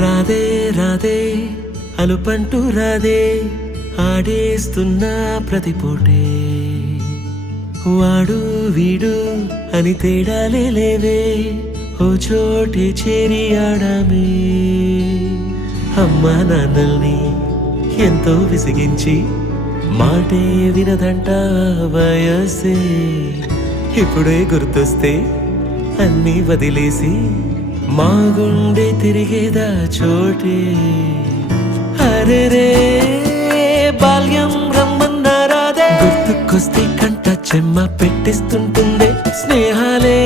రాధే రాధే అలుపంటూ రాధే ఆడేస్తున్నా ప్రతిపోటే వాడు వీడు అని తేడాలే లేవే ఓ చోటే చేరి ఆడామే అమ్మా నాన్నల్ని ఎంతో విసిగించి మాటే వినదంట వయసే ఇప్పుడే గుర్తొస్తే అన్నీ వదిలేసి మా గుండె తిరిగేదా చోటే అరెరే బాల్యం రమ్మన్నారాదే గుర్తుకొస్తే కంట చెమ్మ పెట్టిస్తుంటుందే స్నేహాలే